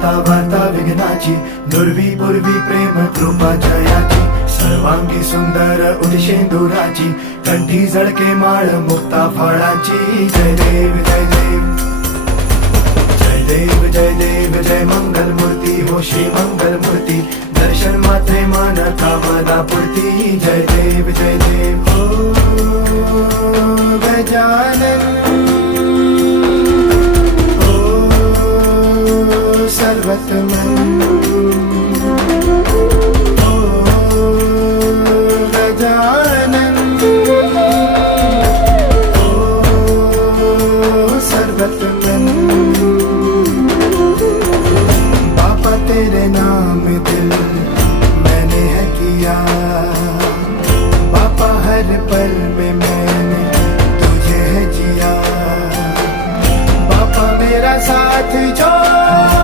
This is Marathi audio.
दाता वार्ता विघ्नाची, नुरवी पूर्वी प्रेम कृपा जयाची, सर्वांगी सुंदर उदिशेंदुराची, कंठी झळके माळ मुक्ता फळाची. जय देव जय देव जय देव जय देव जय मंगल मूर्ती हो श्री मंगल मूर्ती, दर्शन मात्रे मान कामना पूर्ती. जय देव जय देव हो गजानन हो सर्वतमन.